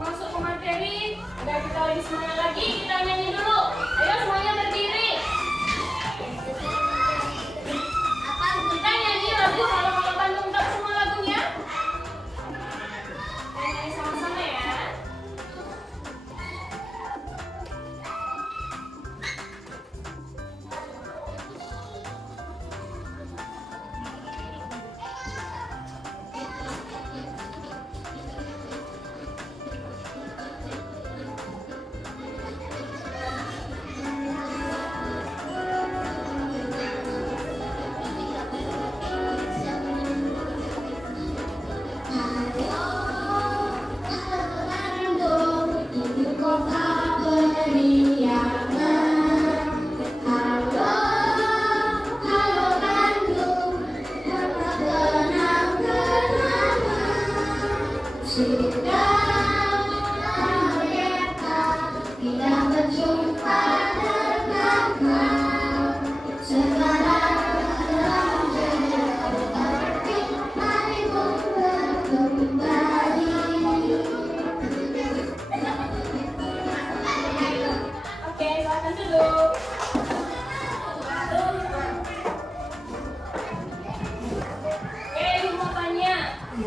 masuk ke materi, agar kita lebih semangat lagi, kita nyanyi dulu. Ayo semuanya berdiri. Kita nyanyi lagu Halo Bandung, tak semua lagunya. Kita nyanyi sama-sama ya.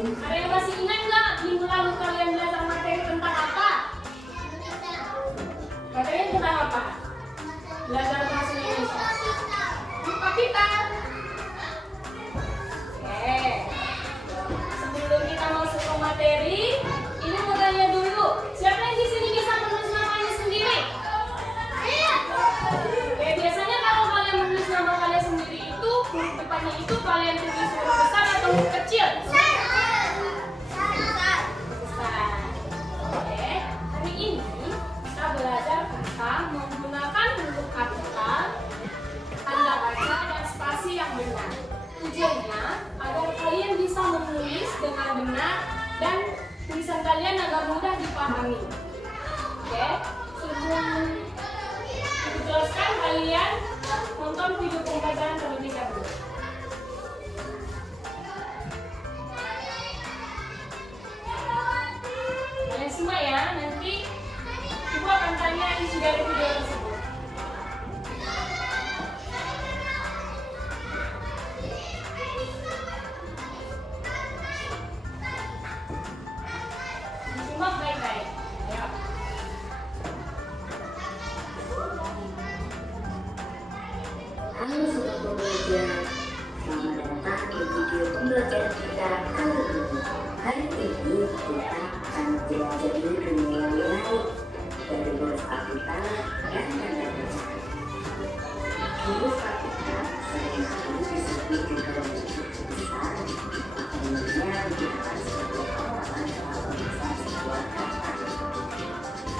Ada yang masih ingat nggak minggu lalu kalian belajar materi tentang apa? Materinya tentang apa? Belajar bahasa Indonesia. Lupa kita. Oke. Sebelum kita masuk ke materi, ini mau tanya dulu. Siapa yang di sini bisa menulis namanya sendiri? Oke, biasanya kalau kalian menulis nama kalian sendiri itu huruf depannya itu kalian tulis huruf besar atau huruf kecil? Menggunakan huruf kapital, tanda baca, dan spasi yang benar. Tujuannya agar kalian bisa menulis dengan benar dan tulisan kalian agar mudah dipahami. Oke, sebelum dijelaskan kalian nonton video pembelajaran terlebih dahulu. Kalian semua ya, nanti Ibu akan tanya isi dari video tersebut. Disimak baik-baik. Ya. Halo sobat pembelajar, selamat datang di video pembelajaran kita kali ini. Hari ini kita akan belajar dunia nilai dari huruf kapital dan tanda baca. Huruf kapital seringkali disebut juga huruf besar, umumnya digunakan sebagai pengulangan dalam menuliskan sebuah kata.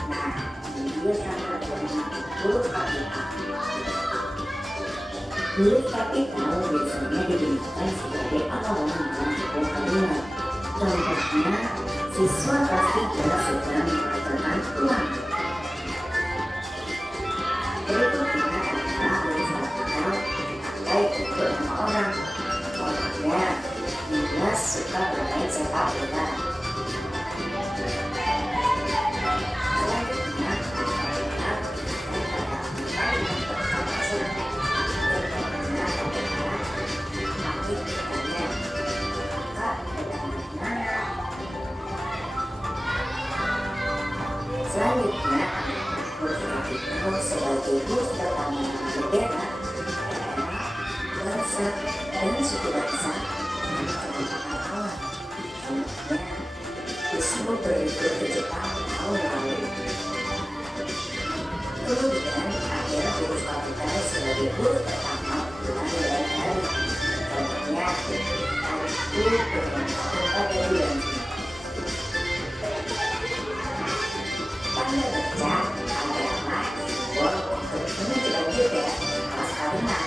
Nah, ini dia cara dengan huruf kapital. Huruf kapital biasanya digunakan sebagai awalan dalam sebuah kalimat. Contohnya, siswa kelas 3 sedang mengerjakan ulangan. Berikut kita adalah huruf kapital dipakai untuk nama orang. Contohnya, Dimas suka bermain sepak bola. Selanjutnya, adalah kata kita yang bermaksud. Contohnya adalah kami bertanya, kakak berada di mana? Selanjutnya, huruf kapital sebagai huruf pertama bendera, daerah, bangsa, dan suku bangsa yang merupakan alam. Contohnya, Wisnu berlibur ke Jepang tahun lalu. Kemudian, ada huruf kapital sebagai huruf pertama bulan dan hari. Contohnya, hariku berulang tahun pada bulan Juni. Tanda baca adalah simbol untuk menunjukkan juga kelas kalimat.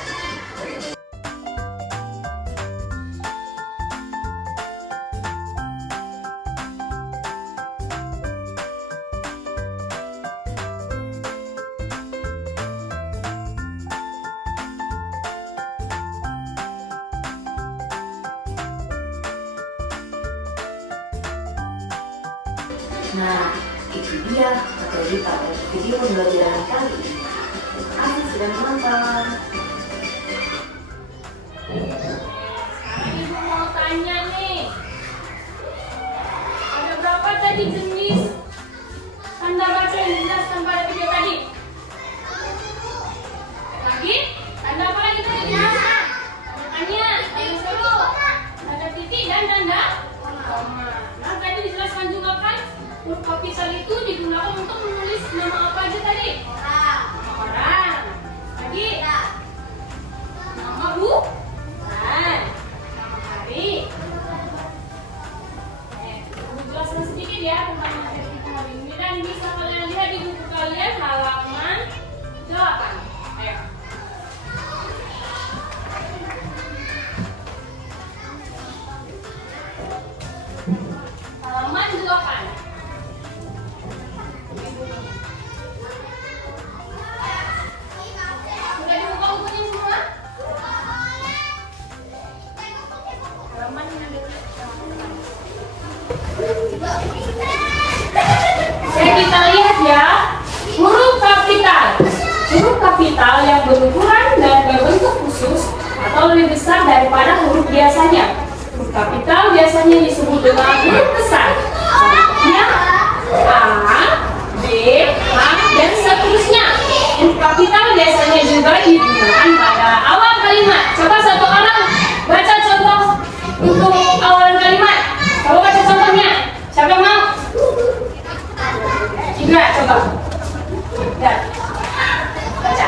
Nah, Itu dia materi pada video pembelajaran kali ini. Terima kasih sudah menonton. Sekarang ibu mau tanya nih, ada berapa tadi jenis tanda baca yang dijelaskan pada video tadi? Lagi? Tanda apa lagi tadi dijelaskan? Tanya, tanda seru, tanda titik dan tanda koma. Nah tadi dijelaskan juga kan, huruf kapital itu digunakan untuk menulis nama apa aja tadi? Nama orang. Lagi? Nama bulan, nama hari. Ibu jelaskan sedikit ya tentang materi kita hari ini dan bisa kalian lihat di buku kalian halaman 8. Ayo. Halaman 8. Sudah dibuka bukunya semua? Halaman yang ada di ya, kita lihat ya, huruf kapital. Huruf kapital yang berukuran dan berbentuk khusus atau lebih besar daripada huruf biasanya. Huruf kapital biasanya disebut dengan huruf besar. Contohnya A, B, H, dan seterusnya. Huruf kapital biasanya juga digunakan pada awal kalimat. Coba satu orang baca contoh untuk awalan kalimat. Coba baca contohnya. Siapa yang mau? Indra, coba. Lihat. Baca.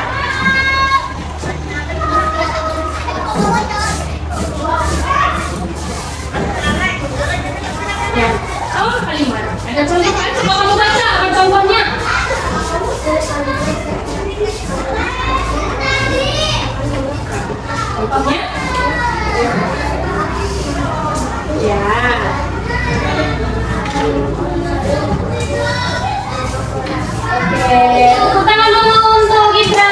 Ya, awal kalimat. Ada contoh kan? Coba kamu baca apa contohnya? Contohnya? Ya. Oke, tepuk tangan dulu untuk Indra.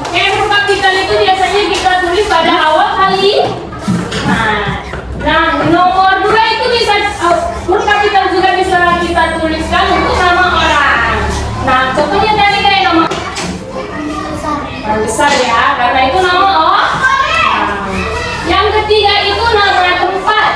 Oke, huruf kapital itu biasanya kita tulis pada awal kali. Nah, nomor 2 itu bisa huruf kapital juga bisa kita tuliskan untuk nama orang. Nah, contohnya tadi kayak nama besar ya, karena itu nama orang. Yang ketiga itu nama tempat.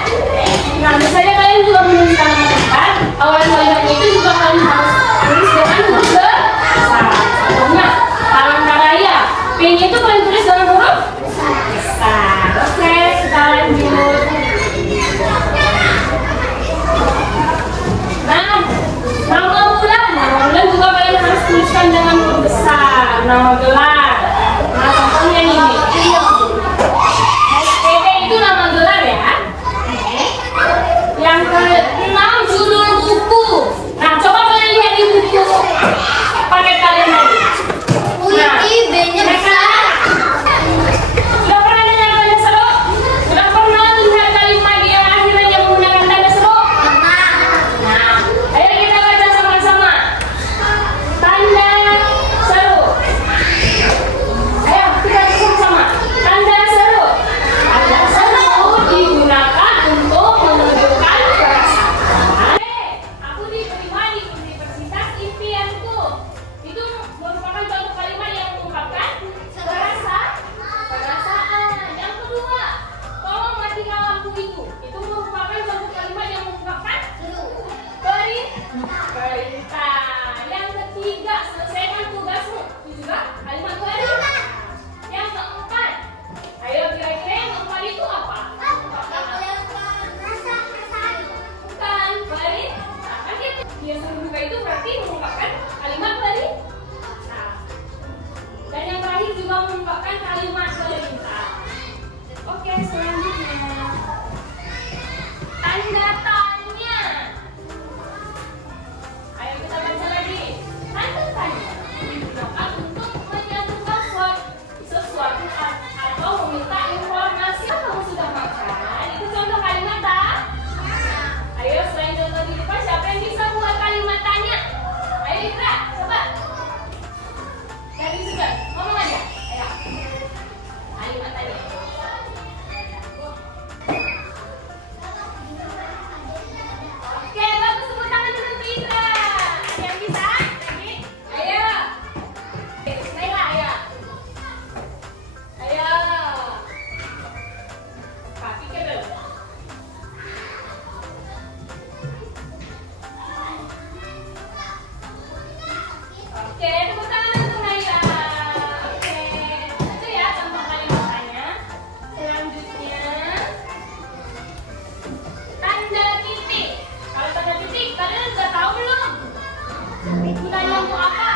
Gunanya untuk apa?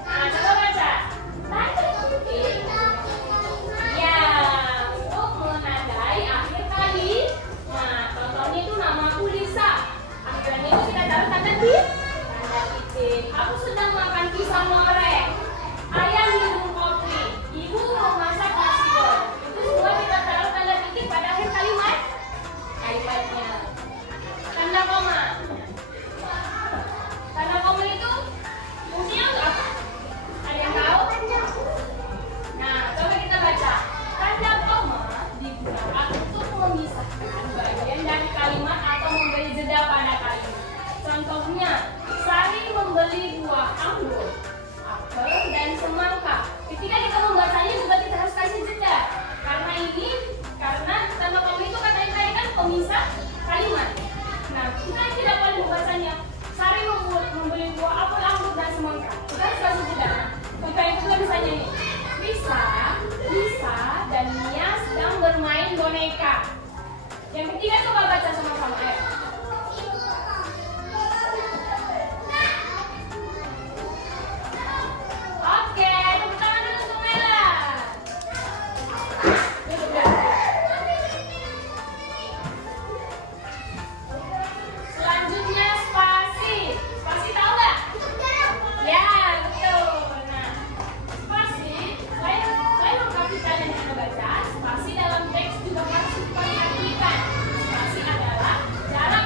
Nah, coba baca. Tanda titik. Ya, untuk menandai akhir kalimat. Contohnya itu namaku Lisa. Akhirnya itu kita taruh tanda titik. Tanda titik. Aku sedang makan pisang goreng. Ayah minum kopi. Ibu memasak nasi goreng. Itu semua kita taruh tanda titik pada akhir kalimatnya. Tanda koma. Tanda koma itu fungsinya untuk apa? Ada yang tahu? Nah, coba kita baca. Tanda koma digunakan untuk memisahkan bagian dari kalimat atau memberi jeda pada kalimat. Contohnya, Sari membeli buah anggur, apel, dan semangka. Ketika kita membacanya juga kita harus kasih jeda. Karena tanda koma itu katanya tadi kan pemisah kalimat. Nah, kita tidak boleh membacanya Sari membeli buah apel, anggur, dan semangka. Kita harus kasih jeda. Contoh yang kedua misalnya nih, Lisa dan Mia sedang bermain boneka. Yang ketiga coba baca sama-sama, ayo. Oke, tepuk tangan dulu untuk Nela. Duduk, duduk. Selanjutnya spasi. Spasi tahu nggak? Ya, betul. Nah, spasi, saya lengkapi kalian yang membaca. Spasi dalam teks juga harus diperhatikan. Spasi adalah jarak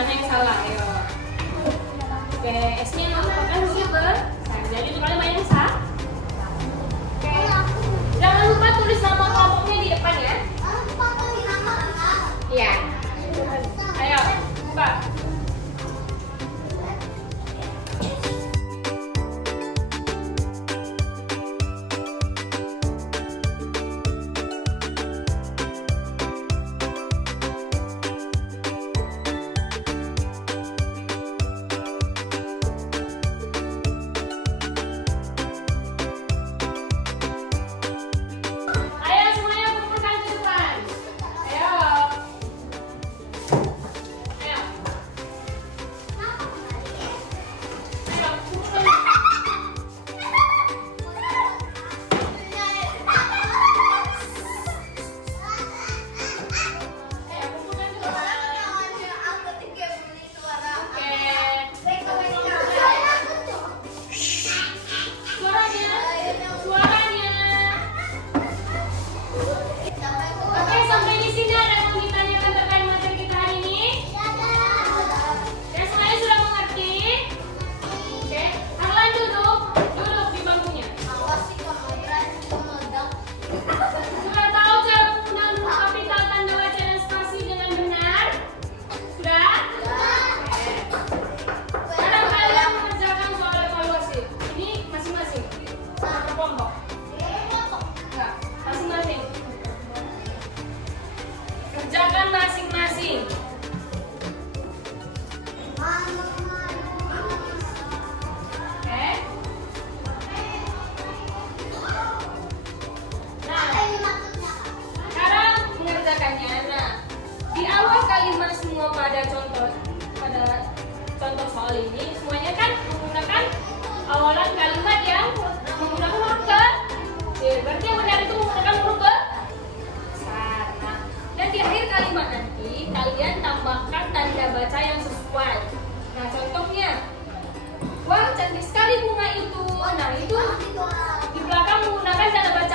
Mana yang salah? Ayo. Oke, S-nya apakah super? Jadi itu kalimat yang sah. Oke. Jangan lupa tulis nama kelompoknya di depan ya. Iya. Ayo, buka. Ayo semuanya kumpulkan ke depan. Ayo. Ayo. Ayo, kumpulkan. Ayo, kumpulkan ke depan. Suaranya. Oke, sampai di sini ada yang mau ditanyakan terkait materi kita hari ini. Ya, semuanya sudah mengerti? Oke, Arlan duduk di bangkunya. Sudah tahu cara menggunakan huruf kapital, tanda baca dan spasi dengan benar? Sudah? Oke. Sekarang kalian mengerjakan soal evaluasi. Ini masing-masing. Satu kelompok. Enggak, masing-masing. Kerjakan masing-masing. Oke. Nah, sekarang mengerjakannya. Nah, di awal kalimat semua pada contoh soal ini semuanya kan menggunakan awalan kalimat yang menggunakan huruf ke. Berarti yang benar itu menggunakan huruf ke. Nah, dan di akhir kalimat nanti kalian tambahkan tanda baca yang sesuai. Nah, contohnya, wah cantik sekali bunga itu. Nah, itu di belakang menggunakan tanda baca